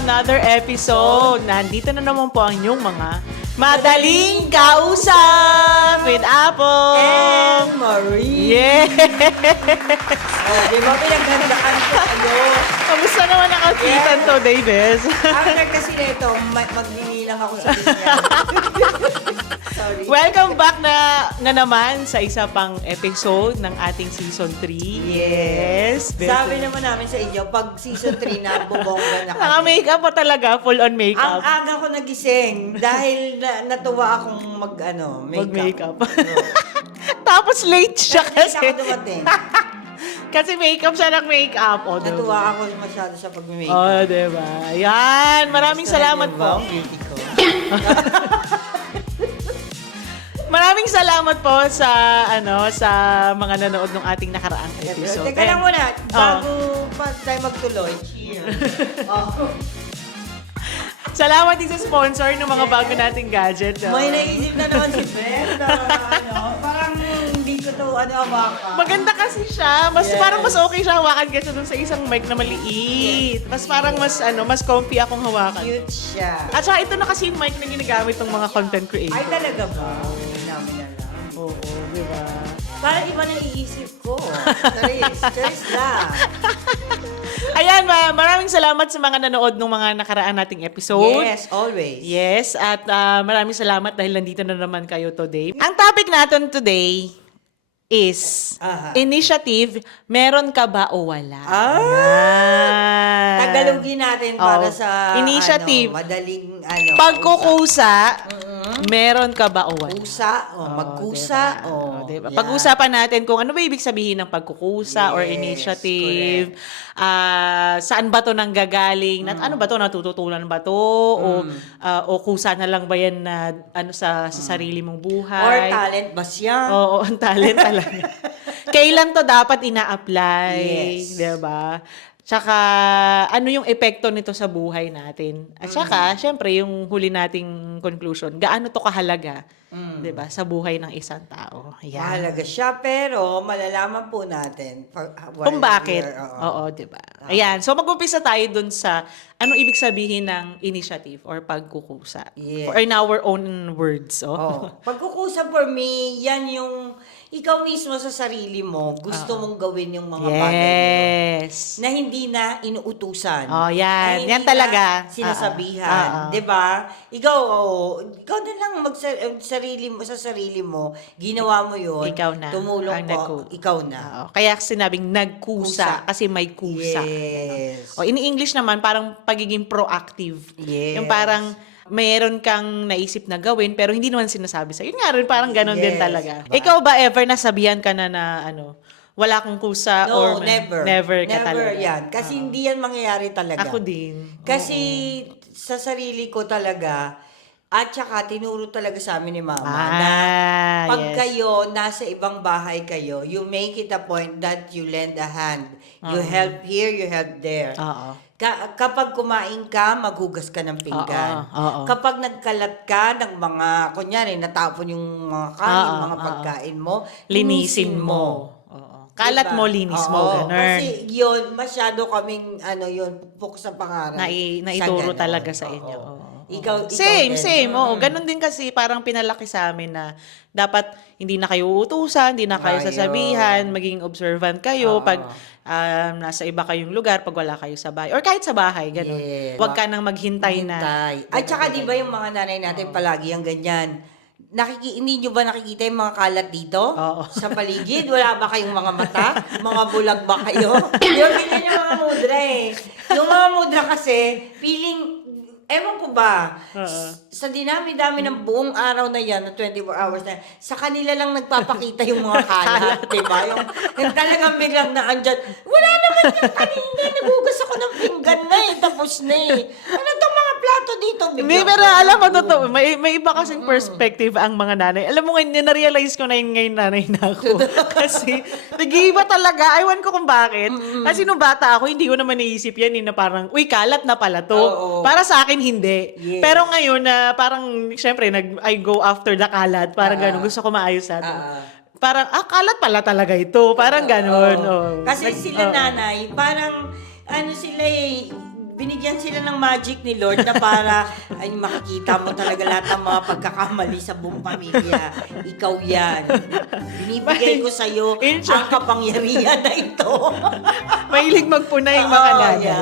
another episode. Nandito na naman po ang inyong mga madaling kausap with Apple And Marie. Yeah! Di ba pinaghandaan ko kayo? Kamusta naman ang kapitan to, Davis? After kasi nito, magnilang ako sa kanya. Sorry. Welcome back na naman sa isa pang episode ng ating Season 3. Yes! Sabi naman namin sa inyo, pag season 3 na, bubongga na kami. Naka-makeup pa talaga, full on Ang makeup. aga ko nagising dahil natuwa akong makeup. Mag-makeup. Tapos late siya Kasi kasi. ako dumating. Kasi makeup siya ng makeup. O, Natuwa ako masyado sa pag-makeup. oh, diba? Yan. Maraming salamat po. Ang beauty ko. Maraming salamat po sa sa mga nanood ng ating nakaraang episode. Teka lang muna, Oh. bago pa tayo magtuloy. Cheers. Oh. Salamat din sa sponsor ng mga bago nating gadget. May naisip na naman si Beth na parang hindi ko to hawakan. Maganda kasi siya. Yes. Parang mas okay siya hawakan kasi dun sa isang mic na maliit. Mas parang mas comfy akong hawakan. Cute siya. At saka ito na kasi yung mic na ginagamit ng mga content creator. Ay talaga ba? Namin na lang. Oo, di ba? Parang iba na iisip ko. Charis lang. Ayan, maraming salamat sa mga nanood ng mga nakaraan nating episode. Yes, always. Yes, at maraming salamat dahil nandito na naman kayo today. Ang topic natin today is initiative, meron ka ba o wala? Yan. Tagalogin natin para sa initiative. madaling Pagkukusa, meron ka ba o wala? Kusa, magkusa, diba? yan. Pag-usapan natin kung ano ba ibig sabihin ng pagkukusa or Yes, initiative. Saan ba to nanggagaling? Ano ba to? Natututunan ba to? O kusa na lang ba yan na sa sarili mong buhay? Or talent ba siya? Oo, ang talent talaga. Kailan to dapat ina-apply? Yes. Diba? Tsaka, ano yung epekto nito sa buhay natin? At tsaka, syempre, yung huli nating conclusion, gaano to kahalaga, 'di ba, sa buhay ng isang tao. Ayan. Mahalaga siya, pero malalaman po natin Kung bakit. Oo, 'di ba? Ayan. So, mag-umpisa tayo dun sa ano ibig sabihin ng initiative or pagkukusa. Yes. Or in our own words. Pagkukusa for me, yan yung ikaw mismo sa sarili mo, gusto mong gawin yung mga bagay na yun. Yes. Na hindi na inuutusan. Oh, yan. Na hindi Yan talaga. na sinasabihan. 'Di ba? Ikaw na lang sa sarili mo, ginawa mo 'yon. Ikaw na. Tumulong ang po, ikaw na. Oo. Kaya sinabing nagkusa Kusa. kasi may kusa. Yes. O in English naman parang pagiging proactive. Yes. Yung parang mayroon kang naisip na gawin pero hindi naman sinasabi sa. Yun nga rin parang ganon din Yes. talaga. Ikaw ba ever nasabihan ka na wala kang kusa or No, never. Never ka talaga. Yan. Kasi hindi yan mangyayari talaga. Ako din. Kasi sa sarili ko talaga, at saka tinuro talaga sa amin ni Mama na pag yes. kayo, nasa ibang bahay kayo, you make it a point that you lend a hand. You help here, you help there. Oo. Kapag kumain ka, maghugas ka ng pinggan. Oo. Kapag nagkalat ka ng mga, kunyari, natapon yung mga kanin, mga pagkain mo, Linisin mo. Oo. Kalat Diba? mo, linis mo. Oo, Ganun. kasi yun, masyado kaming, pupok sa pangarap. Naituro ganon. talaga sa Oo. inyo. Oo. Ikaw Same. din. Oo, ganun din kasi parang pinalaki sa amin na dapat hindi na kayo uutusan, hindi na kayo Ayun. sasabihan, maging observant kayo Oo. pag nasa iba kayong lugar, pag wala kayo sa bahay. Or kahit sa bahay, ganun. Yes. Huwag ka nang maghintay na. At saka di ba yung mga nanay natin palagi ang ganyan? Hindi nyo ba nakikita yung mga kalat dito? Oo. Sa paligid? Wala ba kayong mga mata? Mga bulag ba kayo? Yung ganyan yung mga mudra eh. Yung mga mudra kasi, feeling, ewan ko ba, sa dinami-dami ng buong araw na yan, na 24 hours na yan, sa kanila lang nagpapakita yung mga kalat, diba? Yung talagang biglang na andyan, wala naman yan kanina, nagugas ako ng pinggan na eh, tapos na eh. Ano itong mga plato dito? Hindi, pero alam mo, totoo, may iba kasing perspective ang mga nanay. Alam mo ngayon, na-realize ko na yun ngayon nanay na ako. Kasi, nag-iiba talaga. Ewan ko kung bakit. Kasi nung bata ako, hindi ko naman naisip yan, na parang, uy, kalat na pala to. Oo. Para sa akin, hindi. Yes. Pero ngayon, na parang, syempre, I go after the kalat. Parang ganun, gusto ko maayos natin. Parang, kalat pala talaga ito. Parang ganun. Oh. Kasi sila nanay, parang, sila binigyan sila ng magic ni Lord na para ay makikita mo talaga lahat ng mga pagkakamali sa buong pamilya. Ikaw yan. Binibigay ko sa'yo ang kapangyarihan na ito. Mahilig magpuna yung mga Oo, nanay.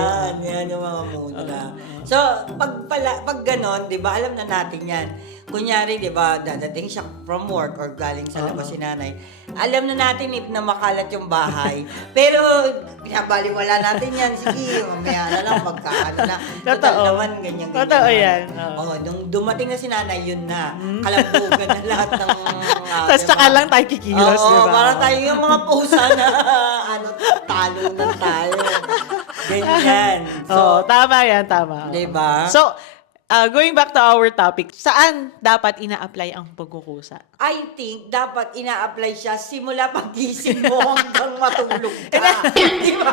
yan yung mga mudra. So, pag ganon, di ba, alam na natin yan. Kunyari, di ba, dadating siya from work or galing sa labas si nanay. Alam na natin if na makalat yung bahay. Pero, pinabaliwala natin yan. Sige, mamaya na lang, magkaano na. Total Totoo. naman, ganyan. Totoo yan. Oo, nung dumating na si nanay, yun na. Kalambugan na lahat ng... Tapos tsaka lang tayo kikilos, Oo, di ba? para tayo yung mga pusa na, talo na tayo. Ganyan. Oo, tama yan, tama. Di ba? So, going back to our topic, saan dapat ina-apply ang pagkukusa? I think dapat ina-apply siya simula paggising mo hanggang matulog ka. Di ba?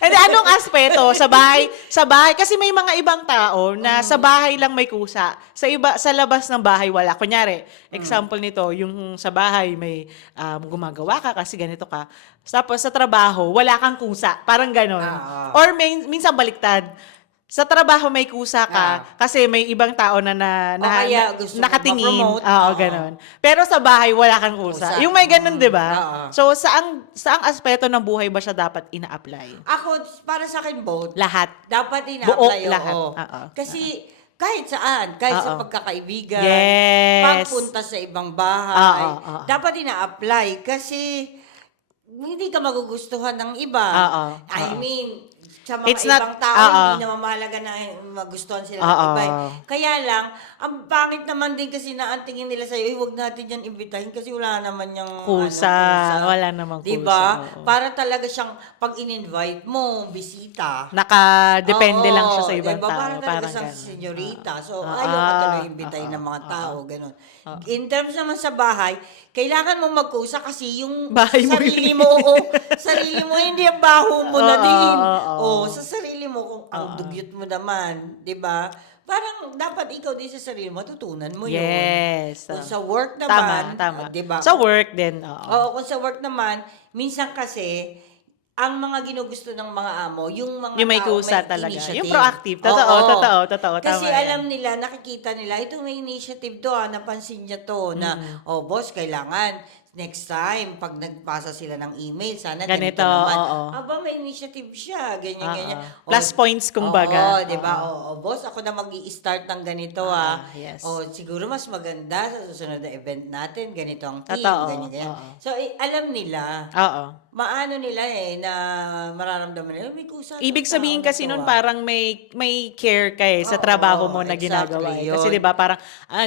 And anong aspeto sa bahay? Sa bahay kasi may mga ibang tao na sa bahay lang may kusa. Sa labas ng bahay wala. Kunyari, example nito, yung sa bahay may gumagawa ka kasi ganito ka. Tapos sa trabaho, wala kang kusa. Parang ganon. Or minsan baliktad. Sa trabaho may kusa ka kasi may ibang tao na kaya gusto mo nakatingin. ma-promote. Oo, ganon. Pero sa bahay wala kang kusa. Yung may ganon, 'di ba? So saang aspeto ng buhay ba siya dapat ina-apply? Ako, para sa akin both. Lahat. Dapat Buo, ina-apply. lahat. Oo. Oo. Kasi kahit saan, kahit sa Oo. pagkakaibigan, Yes. pagpunta sa ibang bahay, Oo. dapat ina-apply kasi hindi ka magugustuhan ng iba. Oo. I mean, sa mga It's not- ibang tao, oo. hindi naman mahalaga na magustuhan sila ng Oo. iba. Kaya lang, ang pangit naman din kasi na ang tingin nila sa'yo, huwag natin yan imbitahin kasi wala naman yung Kusa. Wala namang kusa. Diba? Oo. Para talaga siyang, pag in-invite mo, bisita. Nakadepende lang siya sa Oo, ibang diba? tao. Parang talaga Parang siyang ganun. senyorita. So, Ah, ayaw ka tuloy ah, imbitahin ah, ng mga ah, tao. Ganun. In terms naman sa bahay, kailangan mong magkusa kasi yung Bahay mo sarili yun. mo, sarili mo, hindi ang baho mo na Oo, din. oo. Sa sarili mo, kung ang dugyot mo naman, di ba? Parang dapat ikaw din sa sarili mo, matutunan mo yun. Yes. Kung sa work naman, Tama. di ba? Sa work din. Oo. Oo, kung sa work naman, minsan kasi, ang mga ginugusto ng mga amo, yung mga Yung may tao kusa may talaga. initiative. Yung proactive. Totoo, Oo. totoo. Kasi Tama yan. alam nila, nakikita nila, ito may initiative to, napansin niya to, na, boss, kailangan, next time, pag nagpasa sila ng email, sana ganito Ganito, naman. oo. Aba, may initiative siya, ganyan. Plus points, kumbaga. Oo, di ba? Oo, boss, ako na mag-i-start ng ganito, yes. siguro mas maganda sa susunod na event natin, ganito ang team, Totoo, ganyan. oo. So, alam nila, Oo. maano nila na mararamdaman nila, may kusa. Ibig tong sabihin tao na kasi to, nun parang may care ka sa Oo, trabaho mo na exactly ginagawa. Kasi yun. 'di ba parang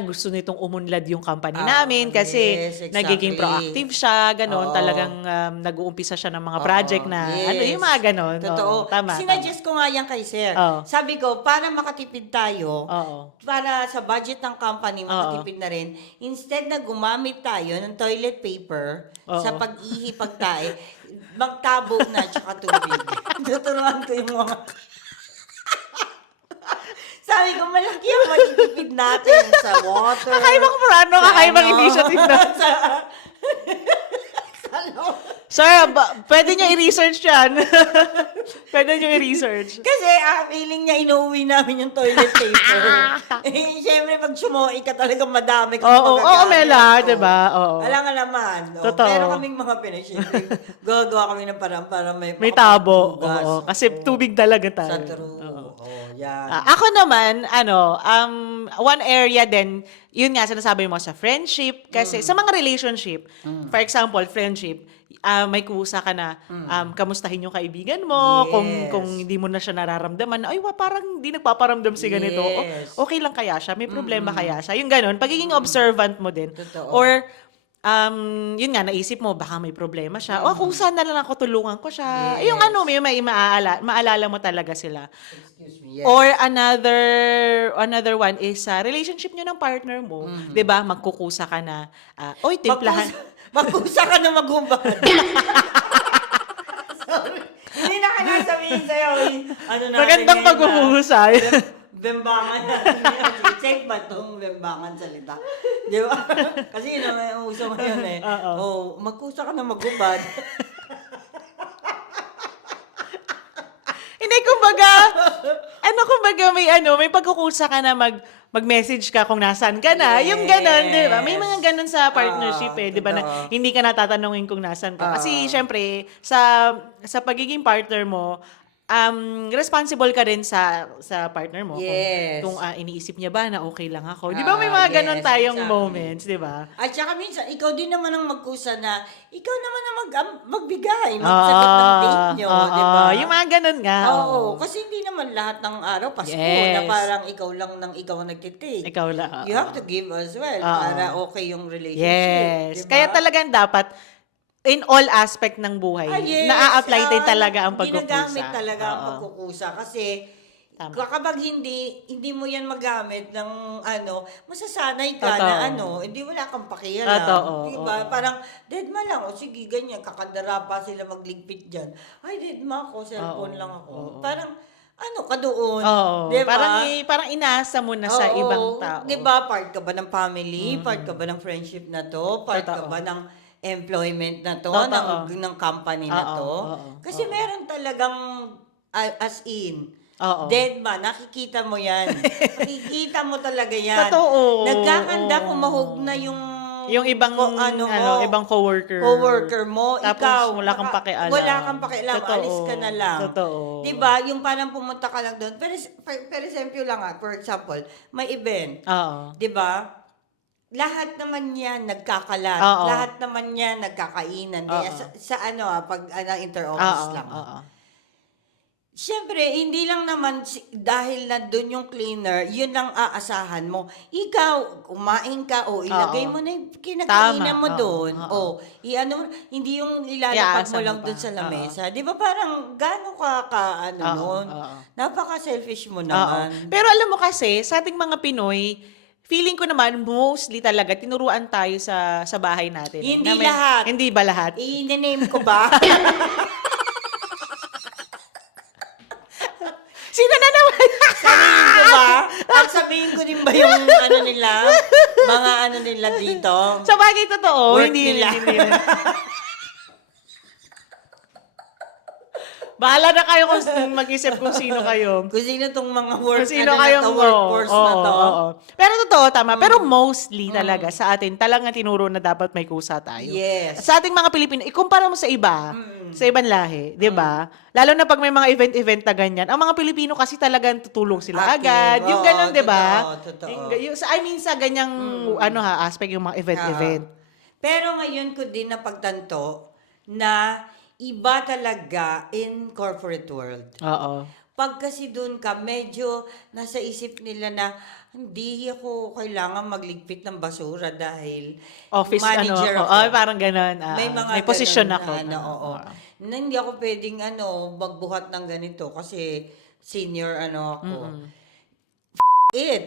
gusto nitong umunlad yung company Ah, namin kasi yes, exactly. nagiging proactive siya, ganon, Oo. talagang nag-uumpisa siya ng mga Oo, project na yes. yung mga ganon. Totoo. Oo, tama. Sinuggest ko nga yan kay sir. Oo. Sabi ko, para makatipid tayo, Oo. para sa budget ng company, makatipid na rin, instead na gumamit tayo ng toilet paper Oo. sa pag-ihi, pagtae, magtabo na tsaka tubig. Tuturuan ko yung mga... Sabi ko, malaki ang matitipid natin sa water. Kakaibang plano, sa kakaibang ano, initiative na. Sir, pwede nyo i-research yan. Pwede nyo i-research. Kasi feeling niya inuwi namin yung toilet paper. Siyempre, pag sumuhi ka talagang madami kang Oo, Mela, di ba? Oo. Alam nga naman. Totoo. Pero kaming mga Pinay, siyempre, gagawa kami ng parang para may May tabo. makapaghugas. Oo, kasi tubig talaga Sa tayo. true. Oo. Yan. Ako naman, one area din, yun nga, sinasabi mo sa friendship, kasi sa mga relationship, for example, friendship, may kusa ka na, kamustahin yung kaibigan mo, Yes. kung hindi mo na siya nararamdaman, ay, parang hindi nagpaparamdam si ganito. Yes. Okay lang kaya siya? May problema kaya siya? Yung ganon, pagiging observant mo din. Totoo. Or, yun nga, naisip mo, baka may problema siya. O, kung saan na lang ako, tulungan ko siya. Yes. Yung may maalala mo talaga sila. Excuse me. Yes. Or another one is relationship nyo ng partner mo. 'Di ba? Magkukusa ka na, oy, timplahan. Magkusa ka na maghubad. Sorry. Hindi na kailangan sabihin sa'yo. Ano natin Magandang ngayon na- paghuhusay. Bembangan natin yan. Check ba itong bembangan salita? Di ba? Kasi yun ang uso ngayon eh. Oo. Magkusa ka na maghubad. Hindi, Hindi, kumbaga may pagkukusa ka na mag-message ka kung nasaan ka na. Yung ganon, di ba? May mga ganon sa partnership di ba? Na Totoo. hindi ka natatanungin kung nasaan ka. Kasi, syempre, sa pagiging partner mo, responsible ka rin sa partner mo. Yes. Kung iniisip niya ba na okay lang ako. Di ba may mga ganon Yes, tayong exactly. moments, di ba? At saka minsan, ikaw din naman ang magkusa na, ikaw naman ang magbigay, magsagot ng date nyo, di ba? Yung mga ganon nga. Oo, kasi hindi naman lahat ng araw Pasko Yes. na parang ikaw lang ikaw ang nagtitake. Ikaw lang. You have to give as well Oo. para okay yung relationship. Yes. di ba? Kaya talagang dapat in all aspect ng buhay, Yes, na-apply din talaga ang pagkukusa. Ginagamit talaga ang Oo. pagkukusa kasi Tama. kapag hindi mo yan magamit ng masasanay ka Totoo. na hindi wala kang pakialam. Totoo, Diba? oo. Parang, deadma lang. O sige, ganyan. Kakadara pa sila magligpit dyan. Ay, deadma ako. Cellphone Oo, lang ako. oo. Parang, ka doon. Oo. Diba? Parang inaasa mo na sa Oo. ibang tao. Diba? Part ka ba ng family? Part ka ba ng friendship na to? Part ka Totoo. ba ng employment na to? Totoo. Ng company na Oo, to? oo, Kasi oo. meron talagang as in, Oo. dead man, nakikita mo yan. Nakikita mo talaga yan. Totoo. Nagkakanda Oo. kumahog na yung Ibang mo, ibang coworker. coworker mo, Tapos ikaw. wala kang pakialam. Wala kang pakialam, Totoo. alis ka na lang. Totoo. Diba? Yung parang pumunta ka lang doon. For example, may event. Oo. Diba? Lahat naman yan nagkakalat. Oo. Lahat naman yan nagkakainan. Oo. Sa pag inter-office Oo. lang. Oo. Siyempre, hindi lang naman dahil na doon yung cleaner, yun lang aasahan mo. Ikaw, kumain ka, ilagay Oo. mo na yung kinakainan Tama. mo Oo. doon. Oo. Hindi yung ilalapag Iaasa mo mo lang pa. doon sa Oo. lamesa. Di ba parang gano'n ka Oo. nun? Oo. Napaka-selfish mo Oo. naman. Pero alam mo kasi, sa ating mga Pinoy, feeling ko naman, mostly talaga, tinuruan tayo sa bahay natin. Hindi Na may- lahat. Hindi ba lahat? I-name ko ba? Sino na naman? Sabihin ko ba? Sabihin ko din ba yung nila? Mga nila dito? Sa bagay, totoo. Work Hindi nila. Hindi. Bahala na kayo kung mag-isip kung sino kayo. Kung sino tong mga work, Kung sino kayong workforce na to. Oo. Pero totoo, tama. Pero mostly talaga sa atin, talagang tinuro na dapat may kusa tayo. Yes. Sa ating mga Pilipino, ikumpara mo sa iba, sa ibang lahi, di ba? Lalo na pag may mga event-event na ganyan, ang mga Pilipino kasi talagang tutulong sila Active. agad. Yung Oo, ganun, di ba? totoo. Sa ganyang aspect, yung mga event-event. Pero ngayon ko din napagtanto na iba talaga in corporate world. Oo. Pag kasi doon ka, medyo nasa isip nila na hindi ako kailangan magligpit ng basura dahil Office, manager ako. ako. Parang ganun. May position ganun ako. oo. Na hindi ako pwedeng magbuhat ng ganito kasi senior ako.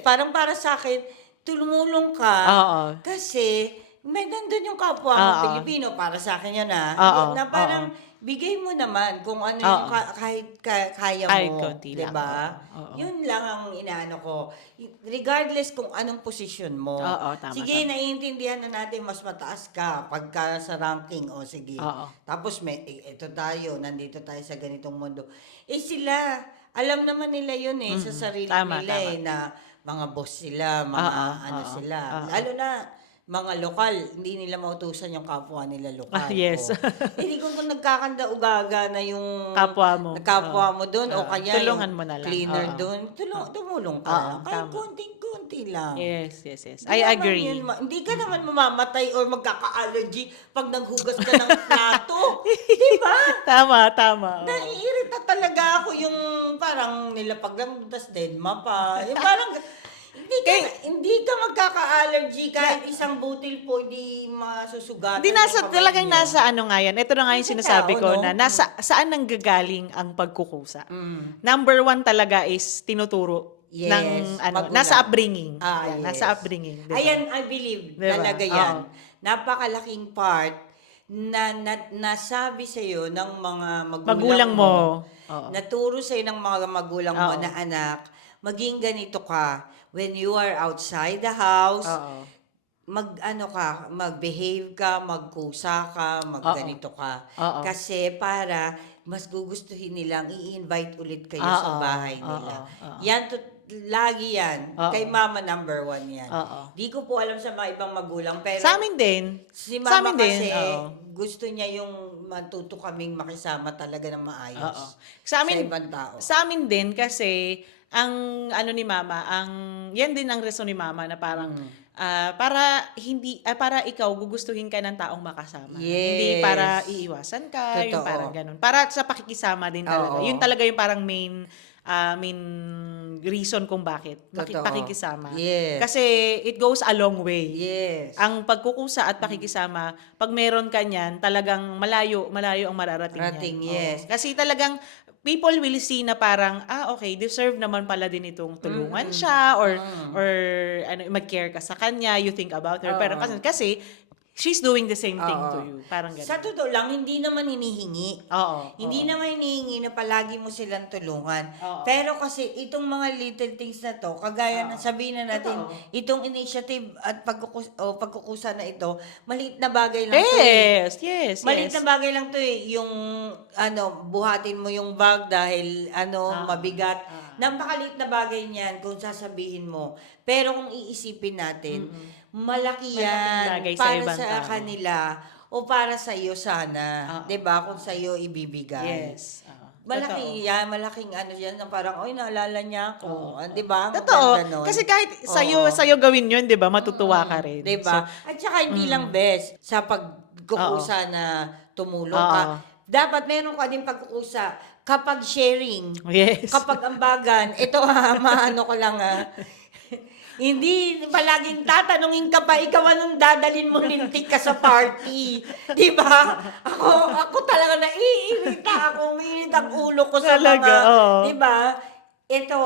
Parang para sa akin, tumulong ka Oo. kasi may nandun yung kapwa mo Oo. Pilipino, para sa akin yun Oo. na parang bigay mo naman kung ano Oo. yung kahit kaya Kahit mo, konti lang. 'di ba? Oo. Yun lang ang inaano ko. Regardless kung anong posisyon mo. Oo, tama, Sige, tama. naiintindihan na natin mas mataas ka pagka sa ranking o sige. Oo. Tapos ito tayo, nandito tayo sa ganitong mundo. Sila, alam naman nila yun sa sarili Tama, nila tama. na mga boss sila, mga Oo, sila. oo. Lalo na mga lokal, hindi nila mautusan yung kapwa nila lokal. Yes. Hindi kung nagkakanda-ugaga na yung Kapwa mo. mo doon o kaya Tulungan yung mo na lang. cleaner Oo. doon, tumulong ka Oo, lang. Kahit tama. konting-konti lang. Yes. Hindi I naman agree. hindi ka naman mamamatay or magkaka-allergy pag naghugas ka ng plato. Di ba? Tama. Oo. Naiirita talaga ako yung parang nilapag lang, tas deadma pa. Yung parang, hindi ka magkaka-allergy kahit isang butil po, hindi masusugatan. Hindi yung kamay niyo. nasa ano nga yan. Ito na nga yung Sa sinasabi tao, ko no? na saan nanggagaling ang pagkukusa. Mm. Number 1 talaga is tinuturo Yes, ng magulang. nasa upbringing. Yes. Nasa upbringing. Diba? Ayan, I believe Diba? talaga yan. Oo. Napakalaking part na nasabi sa'yo ng mga Magulang mo. Oo. naturo sa'yo ng mga magulang mo Oo. na anak, maging ganito ka. When you are outside the house, Oo. mag-behave ka, magkusa ka, magganito ka. Oo. Kasi para mas gugustuhin nilang i-invite ulit kayo Oo, sa bahay nila. oo. Yan, lagi yan. Oo. Kay mama number 1 yan. Oo. Di ko po alam sa mga ibang magulang, pero Sa amin din. si Sa mama amin din, kasi oo. gusto niya yung matuto kaming makisama talaga ng maayos. Oo. Sa amin, ibang tao. Sa amin din kasi ang ano ni mama, yan din ang reason ni mama na parang para ikaw gugustuhin ka ng taong makasama. Hindi Yes. para iiwasan ka, yung Totoo. parang ganun. Para sa pakikisama din talaga. Oo. Yun talaga yung parang main reason kung bakit Totoo. pakikisama. Yes. Kasi it goes a long way. Yes. Ang pagkukusa at pakikisama, pag meron ka niyan, talagang malayo ang mararating Rating, niyan. yes. Oo. Kasi talagang people will see na parang, okay, deserve naman pala din itong tulungan siya or mag-care ka sa kanya, you think about her. Pero kasi she's doing the same thing to you. Parang ganun. Sa totoo lang, hindi naman hinihingi. Oo. Hindi naman hinihingi na palagi mo silang tulungan. Oo. Pero kasi itong mga little things na to, kagaya na sabihin na natin, itong initiative at pagkukusa na ito, maliit na bagay lang to eh. Yes. Maliit na bagay lang to eh. Yung buhatin mo yung bag dahil mabigat. Napakaliit na bagay niyan kung sasabihin mo. Pero kung iisipin natin, malaki yan Malaking bagay sa para ibang sa tao. kanila o para sa iyo sana. 'Di ba? Kung sa iyo ibibigay. Yes. Malaki yan, malaking ano yan na parang, oy, naalala niya ako. 'Di ba? Ang Totoo. ganda nun. Kasi kahit sa'yo gawin yun, di ba? Matutuwa ka rin. 'Di ba? At saka hindi lang best sa pagkukusa na tumulong ka. Dapat meron ka din pagkukusa kapag sharing. Yes. Kapag ambagan, ito maano ko lang hindi palaging tatanungin ka pa, ikaw anong dadalin mo lintik ka sa party. Di ba? Ako talaga naiirita ako, umiinit ang ulo ko sa Talaga, mga, oo. di ba? Ito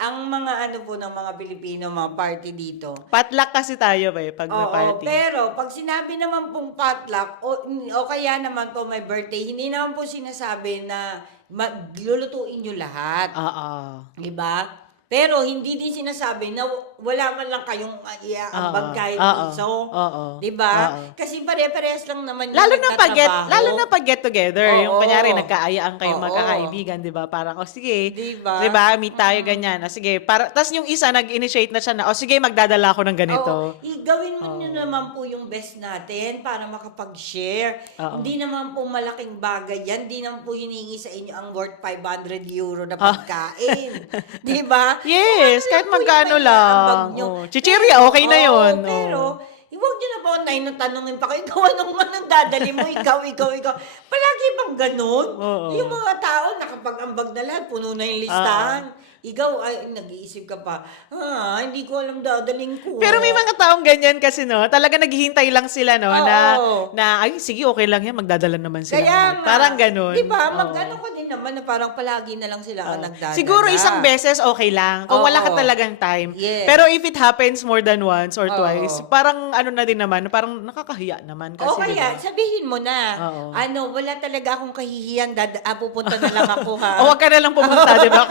ang mga ano po ng mga Pilipino, mga party dito. Potluck kasi tayo ba pag may Oo, party. pero pag sinabi naman pong potluck o kaya naman po may birthday, hindi naman po sinasabi na maglulutuin nyo lahat. Oo. Diba? Pero hindi din sinasabi na wala man lang kayong iaambag kahit piso. Oo. Diba? Oo. Kasi pare-parehas lang naman yung Lalo na nagtatrabaho. pag get together, yung Oo. kunyari nagkaayaan kayong Oo. magkakaibigan, 'di ba? Parang sige, Diba? 'di ba? Meet tayo ganyan. Sige, tas yung isa nag-initiate na siya na, sige, magdadala ako ng ganito. Oo. Gawin mo nyo naman po yung best natin para makapag-share. Oo. Hindi naman po malaking bagay yan. Hindi naman po hiningi sa inyo ang worth 500 euro na pagkain. Di ba? Yes, kahit Kung ano magkano yung lang. maiambag nyo. Chichirya, okay na yun. Oo, pero, huwag nyo na po na tanungin pa kayo, ikaw anong dadali mo, ikaw. Palagi bang ganun? Oo. Yung mga tao, nakapag-ambag na lahat, puno na yung listahan. Ikaw, ay, nag-iisip ka pa, hindi ko alam dadaling ko. Pero may mga taong ganyan kasi, no? Talaga naghihintay lang sila, no? Oo. Na, ay, sige, okay lang yan. Magdadala naman sila. Kaya nga, Parang ganun. Di ba? Oo. Mag-ano ka din naman na parang palagi na lang sila ang nagdadala. Siguro isang beses okay lang. Kung wala ka Oo. talagang time. Yes. Pero if it happens more than once or Oo. twice, parang ano na din naman, parang nakakahiya naman kasi. O kaya, diba? sabihin mo na, Oo. wala talaga akong kahihiyan, pupunta na lang ako ha. O wag ka na lang pumunta, di ba?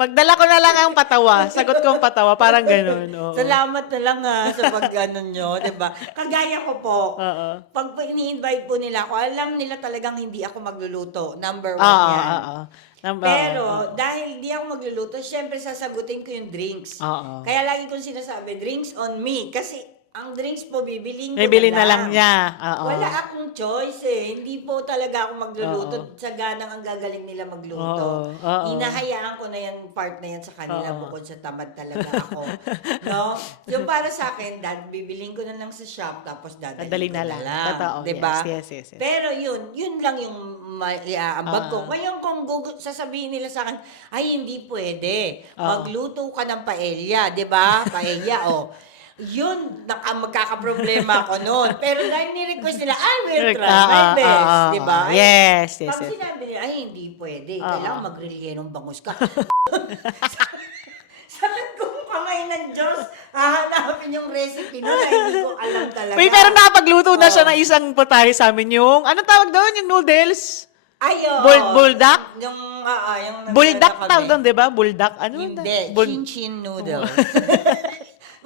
Magdala ko na lang ang patawa. Sagot ko ang patawa. Parang ganun. Oo. Salamat na lang sa pag-ano nyo, di ba? Kagaya ko po, Oo. pag ini-invite po nila ako, alam nila talagang hindi ako magluluto. Number 1 Oo. yan. Oo. Pero, dahil di ako magluluto, syempre sasagutin ko yung drinks. Oo. Kaya lagi kong sinasabi, drinks on me. Kasi, ang drinks po, bibiling ko Bibili na lang niya. Oo. Wala akong choice Hindi po talaga ako magluluto. Sa ganang ang gagaling nila magluto. Oo. Hinahayaan ko na yan, part na yan sa kanila Oo. bukod sa tamad talaga ako. No? Yung para sa akin, bibiling ko na lang sa shop tapos Dadali dadalhin ko na na lang. lang. Totoo. Diba? Yes. Pero yun lang yung iaambag ko. Ngayon kung sasabihin nila sa akin, ay hindi pwede. Magluto ka ng paella, 'di ba? Paella Yun, magkakaproblema ako noon. Pero dahil ni-request nila, I will try my best, di ba? Yes. Pag sinabi nila, ay hindi pwede. Kailangan mag-relyenong bangus ka. Sabi kong kamay ng Diyos, hahanapin yung recipe nun, hindi ko alam talaga. Wait, pero nakapagluto na siya ng isang putahe sa amin. Yung, anong tawag doon? Yung noodles? Ayo. Buldak? Yung Buldak kami. tawag doon, di ba? Buldak? Ano? Hindi, chin-chin noodles.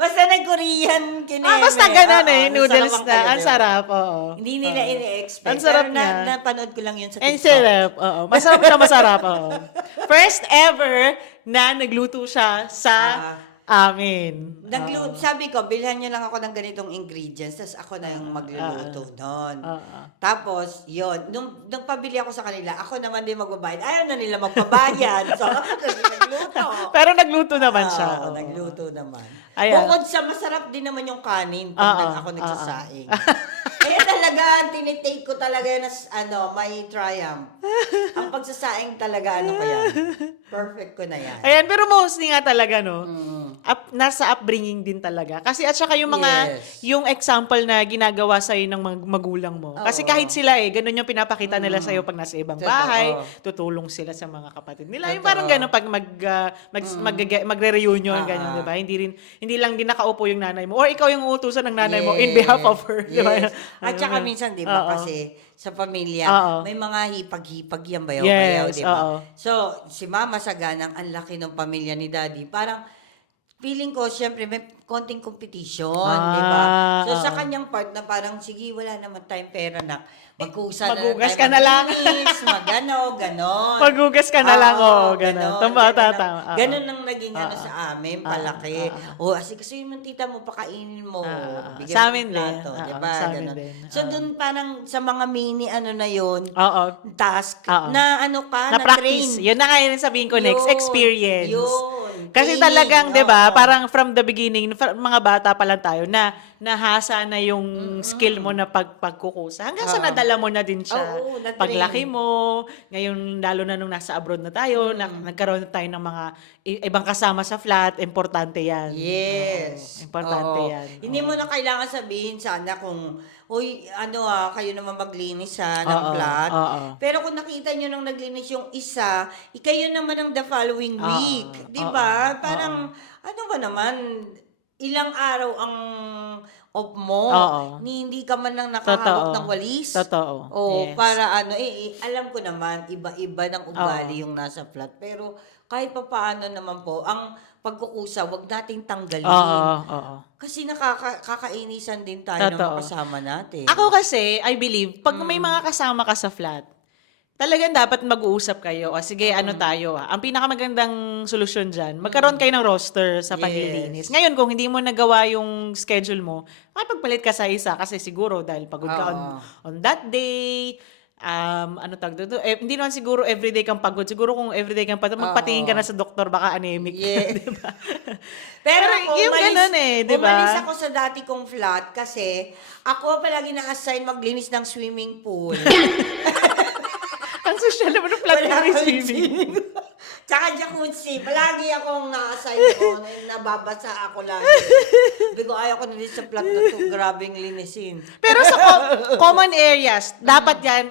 Basta nag-Korean kineme. Basta ganun Oo, noodles masarap ang na. Ang kalabim. sarap, oo. Hindi nila ini-expect. Ang sarap Pero niya. napanood ko lang yun sa Ang TikTok. sarap, oo. Masarap siya, masarap, oo. First ever na nagluto siya sa amin. Sabi ko, bilhan niyo lang ako ng ganitong ingredients, tapos ako na yung magluluto doon. Tapos, yun, nung pabili ako sa kanila, ako naman din magbabayad. Ayaw na nila magpabayad. So, ako kasi nagluto. Pero nagluto naman siya. Oo, oo. nagluto naman. Ayan. Bukod sa masarap din naman yung kanin pag ako nagsasaing. Kaya talaga, tinitake ko talaga na, may triumph. Ang pagsasaing talaga, ko yan. Perfect ko na yan. Ayan, pero mostly nga talaga, no? Mm. Nasa upbringing din talaga. Kasi at saka yung mga, Yes. yung example na ginagawa sa'yo ng mga magulang mo. Kasi kahit sila ganun yung pinapakita nila sa'yo pag nasa ibang Totoo. bahay, tutulong sila sa mga kapatid nila. Yung Totoo. parang ganun pag magre-reunion, ganyan, di ba? Hindi lang din nakaupo yung nanay mo. Or ikaw yung uutusan ng nanay mo in behalf of her, di ba? Yes. At saka minsan, di ba, Oo. kasi sa pamilya, Oo. may mga hipag-hipag yan, bayaw-bayaw, Yes, di ba? oo. So, si Mama Saganang, ang laki ng pamilya ni Daddy. Parang, feeling ko, syempre, may konting competition, di ba? So, sa kanyang part na parang, sige, wala naman tayong pera na. Magkusa na Magugas tayo ka na lang. maglinis, magano, ganon. Paghugas ka na lang, Oo, ganun. ganon. Tama. Oo. Ganon ang naging sa amin, palaki. Kasi yung tita mo, pakainin mo. Bigyan Sa mo amin ng din. plato, Oo, di ba? sa amin Ganon. din. So, dun parang sa mga mini na yun, Oo. task, Oo. na Na-practice. train. Yun na nga yun sabihin ko next, Yun, experience. yun. Kasi Training, talagang, 'di ba, oo. parang from the beginning, mga bata pa lang tayo na nahasa na yung skill mo na pagkukusa. Hanggang sa nadala mo na din siya. Oo, na-train. Paglaki mo, ngayon lalo na nung nasa abroad na tayo, nagkaroon na tayo ng mga ibang kasama sa flat, importante 'yan. Yes. Oo, importante Oo. 'yan. Hindi mo na kailangan sabihin sana kung, uy, kayo naman maglinis ng Oo, flat. oo. Pero kung nakita nyo nang naglinis yung isa, kayo naman ang the following Oo, week. Di ba? Parang, ano ba naman, ilang araw ang off mo. Oo. Hindi ka man lang nakahawak ng walis. Totoo. O, Yes. para alam ko naman, iba-iba ng ugali yung nasa flat. Pero, kahit pa paano naman po, ang pagkukusa, wag nating tanggalin. Oo. Kasi nakakainisan din tayo ng Totoo. mga kasama natin. Ako kasi, I believe, pag may mga kasama ka sa flat, talagang dapat mag-uusap kayo. O sige, ano tayo. Ang pinakamagandang solusyon dyan, magkaroon kayo ng roster sa paglilinis. Ngayon, kung hindi mo nagawa yung schedule mo, makipagpalit ka sa isa kasi siguro dahil pagod ka on that day, ano tawag dito? Hindi naman siguro everyday kang pagod. Siguro kung everyday kang pagod, magpatingin ka na sa doktor, baka anemic ka, Yeah. di ba? Pero yung ganun di ba? umalis ako sa dati kong flat kasi ako palagi na-assign maglinis ng swimming pool. Ang social naman ng flat Wala may kang swimming. Tsaka jacuzzi. Palagi akong na-assign doon. Nababasa ako lagi. Sabi ko, ayaw ko na din sa flat na to. Grabing linisin. Pero sa common areas, dapat yan,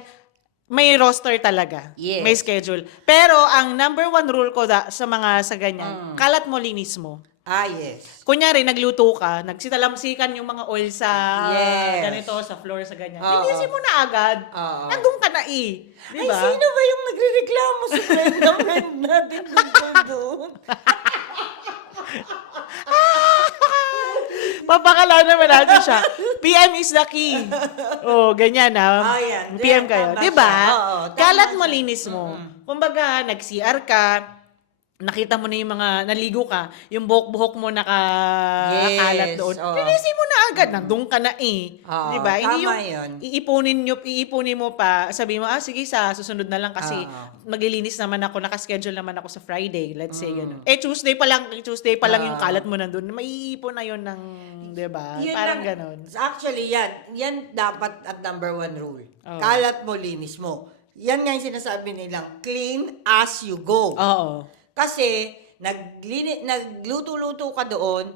may roster talaga. Yes. May schedule. Pero ang number one rule ko sa mga ganyan, kalat mo, linis mo. Yes. Kunyari, nagluto ka, nagsitalamsikan yung mga oil sa Yes. ganito, sa floor, sa ganyan. Oo. Linisin mo na agad. Oo. Nandun ka na Ay, Diba? sino ba yung nagre-reklamo sa friend natin tungkol doon? Papakala naman natin siya. PM is the key. Oh, ganyan Yan. PM kayo. Tama 'Di ba? siya. Oo, tama Kalat mo, siya. linis mo. Kumbaga, nag-CR ka, nakita mo na yung mga, naligo ka, yung buhok-buhok mo nakakalat doon. oo. Linisin mo na agad. Nandun ka na Oo, 'Di ba? Hindi tama yung yun. iipunin mo pa, sabi mo, sige, sa susunod na lang kasi Oo. maglilinis naman ako, nakaschedule naman ako sa Friday, let's say, gano'n. Tuesday pa lang yung kalat mo nandun. Maiipon na yun ng, 'di ba? Yun Parang lang- gano'n. Actually, yan dapat at number one rule. Oo. Kalat mo, linis mo. Yan nga yung sinasabi nilang, clean as you go. Oo. Kasi, nagluto-luto ka doon,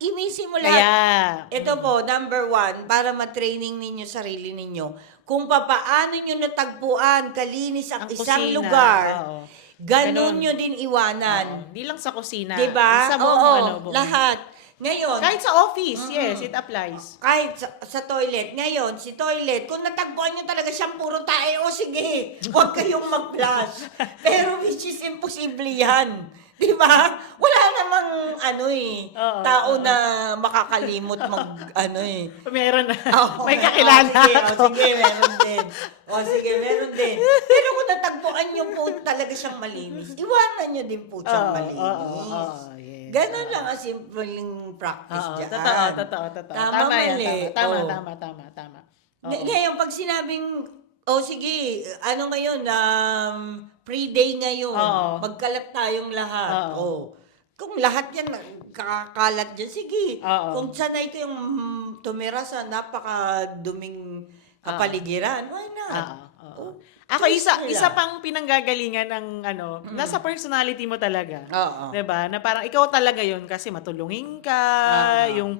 imisin mo lahat. Kaya, Ito po, number one, para ma-training ninyo sarili ninyo, kung papaano nyo natagpuan, kalinis ang isang kusina, lugar, oo. ganun Ganon. nyo din iwanan. Hindi lang sa kusina. Diba? Sa buong, Oo, buong- lahat. Ngayon, Kahit sa office, yes, it applies. kahit sa toilet. Ngayon, si toilet, kung natagpuan nyo talaga siyang puro tae, o sige, huwag kayong mag-flush. Pero which is imposible yan. Di ba? Wala namang Oo, tao na makakalimot Meron na. Oo, May kakilala sige, ako. sige, meron din. Sige, meron din. Pero kung natagpuan niyo po talaga siyang malinis, iwanan niyo din po siyang malinis. Yes. Ganon lang ang simpleng practice Oo, dyan. totoo. Tama, yan, mali. tama. Oo. Tama. Oo. Ngayon, pag sinabing, sige, ano ngayon, pre-day ngayon, Oo. magkalat tayong lahat. Oo. Kung lahat yan, kakakalat dyan, sige. Oo. Kung sanay kayong tumira sa napakaduming kapaligiran, why not? Oo. Ako, isa nila. pang pinanggagalingan ng nasa personality mo talaga. Oo. 'Di ba? Na parang ikaw talaga 'yon kasi matulungin ka, Oo. yung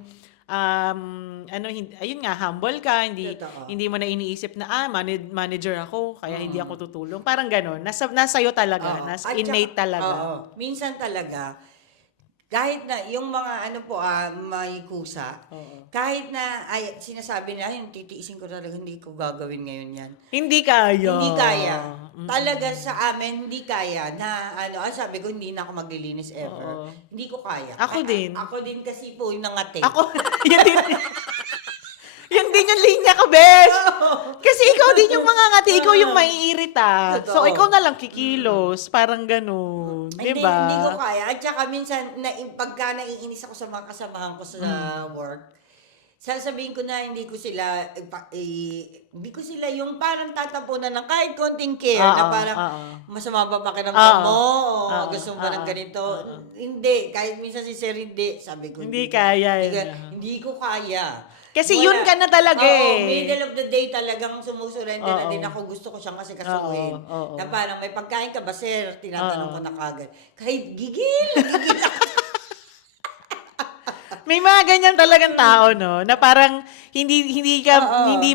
ayun nga, humble ka, Totoo. hindi mo na iniisip na manager ako, kaya hindi ako tutulong. Parang gano'n. Nasa iyo talaga, Oo. nasa At innate saka, talaga. oo. Minsan talaga, kahit na yung mga may kusa, Oo. kahit na sinasabi na, yung titiisin ko talaga, hindi ko gagawin ngayon yan. Hindi kaya. Hindi kaya. Talaga sa amin, hindi kaya na, sabi ko, hindi na ako maglilinis ever. Oo. Hindi ko kaya. Ako din. Ako din kasi po, yung nangate. Ako, yun din. Yun din yung linya ko, Bes. Kasi ikaw din yung mangangati, ikaw yung maiirita. Totoo. So, ikaw na lang kikilos. Parang ganun. Hindi, Diba? hindi ko kaya. At saka minsan, pagka naiinis ako sa mga kasamahan ko sa work, sasabihin ko na hindi ko sila yung parang tatapunan ng kahit konting care na parang masama ba pakiramdam mo o gusto mo ba ng ganito. Hindi, kahit minsan si Sir hindi, sabi ko Hindi kaya. hindi ko kaya. Kasi yun ka na talaga Middle of the day talagang sumusurrender na din ako. Gusto ko siyang kasi kasuhin. Oo. Na parang may pagkain ka ba, Sir? Tinatanong ko na kagad. Kahit gigil May mga ganyan talagang tao, no? Na parang hindi